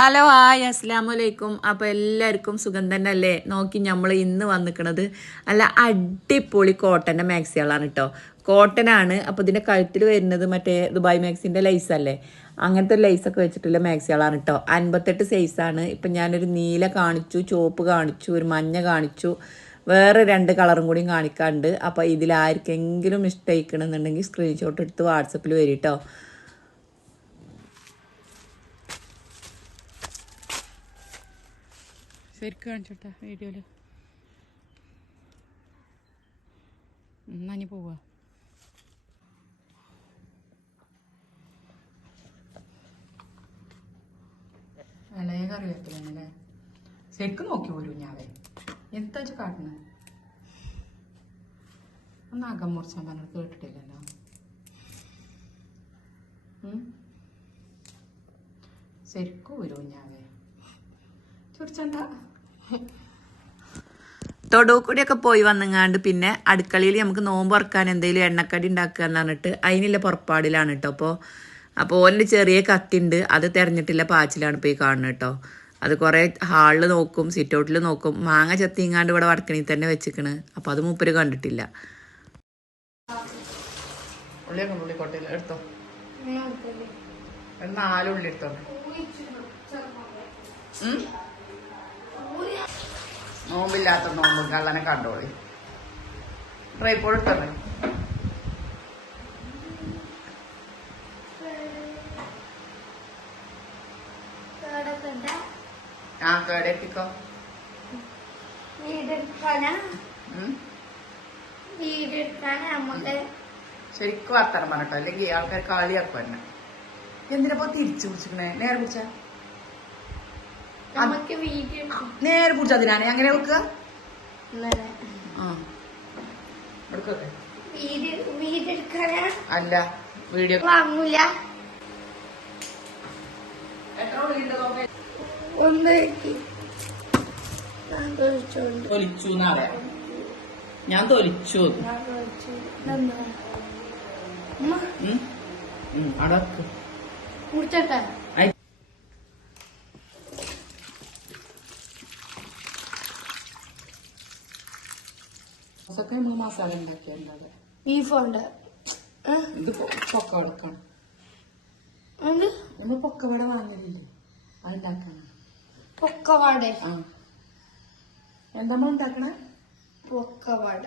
Hello hi അസ്സലാമലൈക്കും. അപ്പോൾ എല്ലാവർക്കും സുഖം തന്നെ അല്ലേ? നോക്കി നമ്മൾ ഇന്ന് വന്നിക്കണത് നല്ല അടിപൊളി കോട്ടൻ്റെ മാക്സികളാണ് കേട്ടോ. കോട്ടനാണ്. അപ്പോൾ ഇതിൻ്റെ കഴുത്തിൽ വരുന്നത് മറ്റേ ദുബായ് മാക്സിൻ്റെ ലൈസ് അല്ലേ, അങ്ങനത്തെ ഒരു ലൈസൊക്കെ വെച്ചിട്ടുള്ള മാക്സികളാണ് കേട്ടോ. 58 സൈസാണ്. ഇപ്പം ഞാനൊരു നീല കാണിച്ചു, ചുവപ്പ് കാണിച്ചു, ഒരു മഞ്ഞ കാണിച്ചു, വേറെ 2 കളറും കൂടി കാണിക്കാറുണ്ട്. അപ്പോൾ ഇതിലാർക്കെങ്കിലും ഇഷ്ടമായിക്കണമെന്നുണ്ടെങ്കിൽ സ്ക്രീൻഷോട്ട് എടുത്ത് വാട്സപ്പിൽ വരും കേട്ടോ. ശരിക്കും കാണിച്ചോട്ടെ വീഡിയോയില്. നഞ്ഞു പോവാ. ഇളയ കറിവേപ്പിലല്ലേ ശരിക്കും നോക്കി പോലും ഞാവേ എന്താ കാട്ടണ. ഒന്ന് അകം മുറിച്ചാൻ പറഞ്ഞിട്ട് കേട്ടിട്ടില്ലല്ലോ. ശരിക്കും വരും ഞാവേ ചുടിച്ചണ്ട. തൊടുകൂടിയൊക്കെ പോയി വന്നങ്ങാണ്ട് പിന്നെ അടുക്കളയിൽ നമുക്ക് നോമ്പ് തുറക്കാൻ എന്തെങ്കിലും എണ്ണക്കടി ഉണ്ടാക്കുക എന്ന് പറഞ്ഞിട്ട് അതിനുള്ള പുറപ്പാടിലാണ് കേട്ടോ. അപ്പോൾ ഓൻ്റെ ചെറിയ കത്തിണ്ട്, അത് തിരഞ്ഞിട്ടില്ല പാച്ചിലാണ് ഇപ്പോൾ ഈ കാണുന്നത് കേട്ടോ. അത് കുറേ ഹാളിൽ നോക്കും, സിറ്റ് ഔട്ടിൽ നോക്കും. മാങ്ങ ചെത്തിങ്ങാണ്ട് ഇവിടെ വടക്കണി തന്നെ വെച്ചിക്കണ്. അപ്പോൾ അത് മൂപ്പര് കണ്ടിട്ടില്ല. ഉള്ളിക്കോട്ടയിൽ എടുത്തോ, 4 ഉള്ളി എടുത്തോ. നോമ്പില്ലാത്ത നോമ്പ് കള്ളനെ കണ്ടോളി. ട്രൈപോഡ് ഇട്ടേ. ആ കേടെത്തിക്കോ. ശരിക്കും വർത്താനം പറഞ്ഞോ, അല്ലെങ്കിൽ ആൾക്കാർ കളിയാക്കും എന്നെ. എന്തിനപ്പോ തിരിച്ചു പിടിച്ചിക്കണേ? നേരെ പിടിച്ച നേരെ പിടിച്ച അതിനാണ് അങ്ങനെ വെക്കുക. അല്ല വീഡിയോ വാങ്ങൂല. തൊലിച്ചു എന്നാ ഞാൻ തൊലിച്ചു. അടക്ക് കുടിച്ചോട്ടെ. നമ്മൾ മസാല ഉണ്ടാക്കിയത് ബീഫുണ്ട്. ഇത് പൊക്കവടക്കാണ്. നമ്മൾ പൊക്കവട വാങ്ങലില്ലേ, അതുണ്ടാക്കണം. പൊക്കവട എന്താ നമ്മൾ ഉണ്ടാക്കണേ? പൊക്കവട.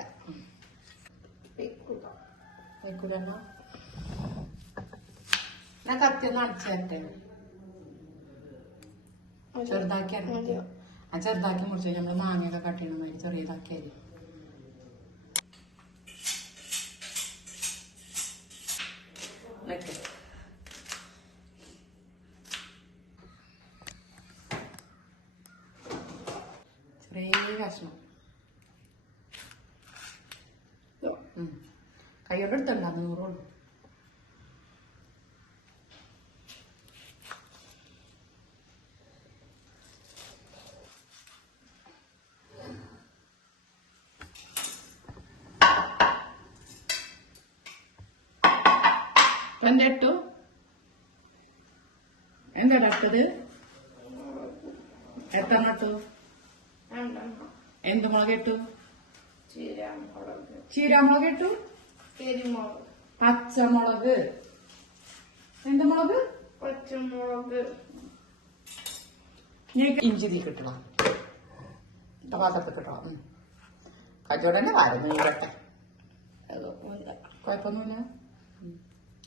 ഞാൻ കത്തിയൊന്ന് അടച്ചേരട്ടെ. ചെറുതാക്കി അടക്കി ആ ചെറുതാക്കി മുറിച്ച് നമ്മള് മാങ്ങയൊക്കെ കട്ടിയണ മാതിരി ചെറിയതാക്കിയാല്. ചെറിയ കഷ്ണം കൈയോടെ എടുത്തുണ്ടാ 100 ഉള്ളൂ. എന്തിട്ടു? എന്താ ഇട്ടത്? എത്ര ഇട്ടു? എന്ത് മുളക് ഇട്ടു? ചീരാമുളക് ഇട്ടു. പച്ചമുളക്. എന്ത് മുളക്? പച്ചമുളക്. ഇഞ്ചി തീ കിട്ടണം. പാത്രത്തിൽ കിട്ടണം. കച്ചവടന്നെ വാരം നീരട്ടെ. കുഴപ്പമൊന്നുമില്ല.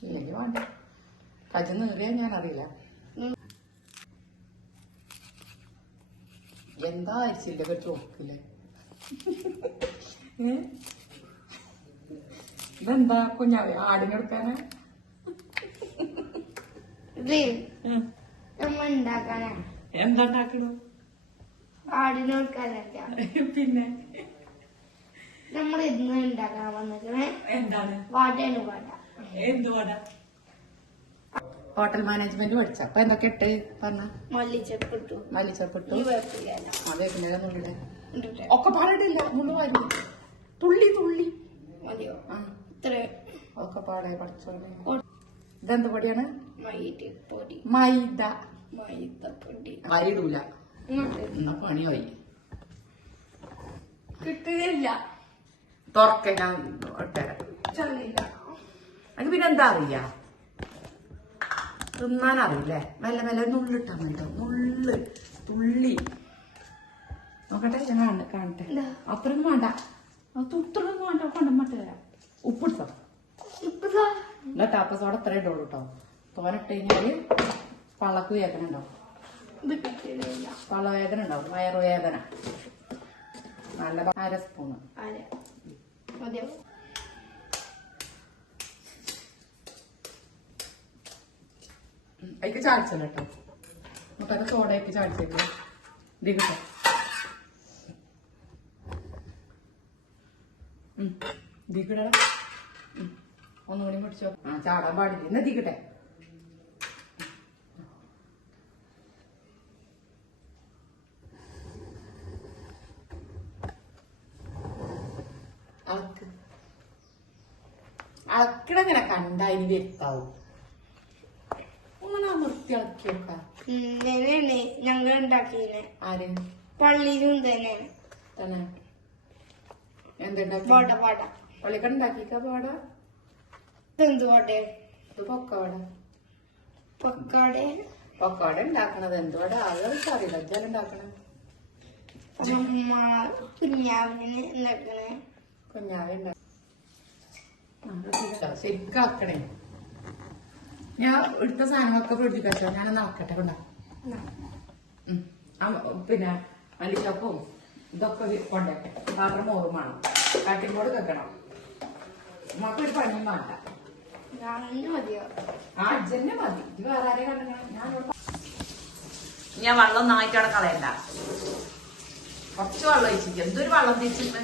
ഇല്ലെങ്കിൽ വേണ്ട. കജ നീറിയാ ഞാൻ അറിയില്ല. എന്താ അരിച്ചില്ല ചോക്കില്ലേ? ഇതെന്താ കുഞ്ഞാവേ ആടിനെടുക്കാനാ? എന്താ ഉണ്ടാക്കണോ? ആടിനെടുക്കാനൊക്കെ. പിന്നെ നമ്മൾ ഇന്ന് ഉണ്ടാക്കാൻ വന്നിരിക്കണേ എന്താണ്? വാടയാണ് വാട. എന്ത് വട? ഹോട്ടൽ മാനേജ്മെന്റ് പഠിച്ച. അപ്പൊ എന്തൊക്കെ ഇട്ട് പറഞ്ഞ? മല്ലിച്ചപ്പിട്ടു. അതെ പിന്നെ നുള്ളിടെ ഒക്കെ പാടില്ല. മുഴുവായിരുന്നു തുള്ളി തുള്ളി മതിയോ? ഇത്രേ ഒക്കെ പാടെ പഠിച്ചോളെ. ഇതെന്ത് പൊടിയാണ്? മൈദ പൊടി. മൈദ. മൈദപ്പൊടി വരിടൂല ഇങ്ങോട്ട് എന്നാ പണിയായി കിട്ടുന്നില്ല തുറക്ക ഞാൻ ഇട്ടേരാം ചെന്നില്ല അതിന് പിന്നെ എന്താ അറിയാ തിന്നാൻ അറിയില്ലേ മെല്ലെ മെല്ലെ നുള്ളിട്ടാ മതി നുള്ള് തുള്ളി നോക്കട്ടെ ഞാൻ കാണട്ടെ അത്രയൊന്നും വേണ്ട അത്രയൊന്നും വേണ്ട കൊണ്ടമ്മട്ട് തരാം ഉപ്പിട്ടോ ഇപ്പതാ എന്നാ ടാപ്പസോടെ അത്ര ഇടുള്ളൂ കേട്ടോ തോനിട്ട് കഴിഞ്ഞാല് പള്ളക്ക് വേദന ഉണ്ടാവും ഇത് കിട്ടുന്നില്ല പള്ളവേദന ഉണ്ടാവും വയറുവേദന നല്ല 1/2 സ്പൂണ് അതെ മതിയോ അതിക്ക് ചാടിച്ചല്ലോ കേട്ടോ നമുക്കത് സോഡയൊക്കെ ചാടിച്ചേക്ക് ഇത് കിട്ടോ ഇതിക്കട ഒന്നുകൂടി പിടിച്ചോ ആ ചാടാൻ പാടില്ല എന്നാ എത്തിക്കട്ടെ അളക്കണങ്ങനെ കണ്ടായി വരുത്താവും അങ്ങനെ നിർത്തി ഇളക്കി വെക്കാം ഇങ്ങനെയാണ് ഞങ്ങൾ ഉണ്ടാക്കിയത് ആര് പള്ളിയിലും തന്നെ തന്നെ എന്തുണ്ടാക്കി വട വട പള്ളിക്കട ഉണ്ടാക്കിക്ക പാട ഇതെന്ത് വട ഇത് പൊക്കവട പക്കാടെ പൊക്കവട ഉണ്ടാക്കണത് എന്തുവട ആളുകൾക്ക് അറിയില്ല ഇജ്ജാലും ഉണ്ടാക്കണത് അമ്മ കുഞ്ഞാവിന് ഉണ്ടാക്കണേ കുഞ്ഞാവെ ശരിക്കാക്കണേ ഞാൻ എടുത്ത സാധനങ്ങളൊക്കെ ഫ്രിഡ്ജിൽ വെച്ചോ ഞാനൊന്ന് ആക്കട്ടെ കൊണ്ടാ പിന്നെ മല്ലിച്ചപ്പും ഇതൊക്കെ കൊണ്ടേക്കെ പാത്രം മോറും വേണം കട്ടിങ്ങോട് വെക്കണം നമുക്കൊരു പണിയും വേണ്ട ഞാനെന്നെ മതിയോ ആ അജ്ജന്നെ മതി ഇത് വേറെ ആരെയും കണ്ടെങ്കിൽ ഞാൻ വെള്ളം നായിട്ടവിടെ കളയണ്ട കുറച്ച് വെള്ളം ഒഴിച്ചിട്ട് എന്തൊരു വെള്ളം തിരിച്ചിട്ട്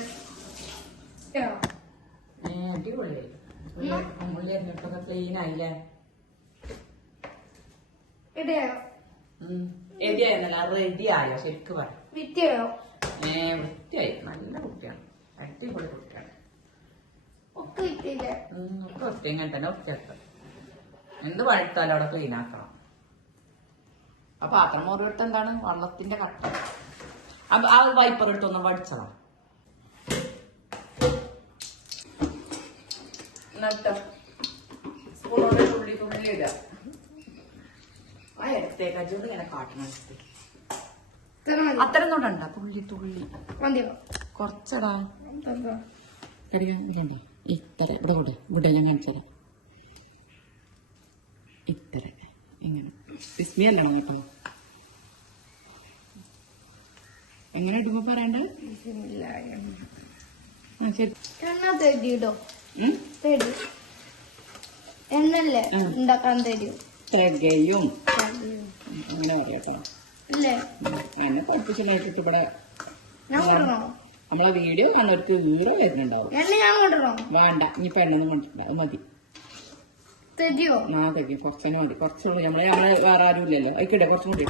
അടിപൊളിയായി ഉള്ളി അരിഞ്ഞിട്ടൊക്കെ ക്ലീൻ ആയില്ലേ ഇടയോ റെഡിയായിരുന്നല്ല റെഡി ആയോ ശരിക്കും പറ വിറ്റയോ വൃത്തിയായി നല്ല കുട്ടിയാണ് അടിപൊളി കുട്ടിയാണ് ഒക്കെ വിറ്റില്ലേ ഒക്കെ വൃത്തി ഇങ്ങനെ തന്നെ വൃത്തിയാക്കണം എന്ത് പഴുത്താലും അവിടെ ക്ലീൻ ആക്കണം ആ പാത്രം മുറിവിട്ട് എന്താണ് വെള്ളത്തിന്റെ കട്ട ആ വൈപ്പർ എടുത്തൊന്ന് വടിച്ചതാ എന്നിട്ട് സ്പൂണോട് തുള്ളി തുള്ളി ഇടുക ആ എടുത്തേക്ക് അജോട് ഇങ്ങനെ കാട്ടണം അത്തരം തൊടണ്ട തുള്ളി തുള്ളി മതിയോ കൊറച്ചടാ കണ്ടോ ഇത്തര ഇവിടെ കൂടെ ഇവിടെ ഞാൻ കാണിച്ചതാ ഇത്തര ഇങ്ങനെ വിസ്മി അല്ലണോ കേട്ടോ എങ്ങനെ ഇടുമ്പോ പറയണ്ട ശരി എണ്ണ തരിട്ടോ തരൂ എണ്ണല്ലേ ഉണ്ടാക്കാൻ തരൂ തികയും അങ്ങനെ പറയാട്ടോ അല്ലേ എന്നെ പഠിപ്പിച്ചിട്ട് ഇവിടെ ഞാൻ കൊണ്ടണോ നമ്മളെ വീഡിയോ കാണുന്നവർക്ക് ഈറ വരുന്നുണ്ടാവും എണ്ണ ഞാൻ കൊണ്ടണോ വേണ്ട ഇനി പെണ്ണെന്ന് കൊണ്ടിട്ടുണ്ടാവും മതി തരുവോ ആ തികയും കുറച്ചന്നെ മതി കുറച്ചുള്ളൂ നമ്മളെ വേറെ ആരും ഇല്ലല്ലോ അതിക്കിടെ കുറച്ചും കൂടി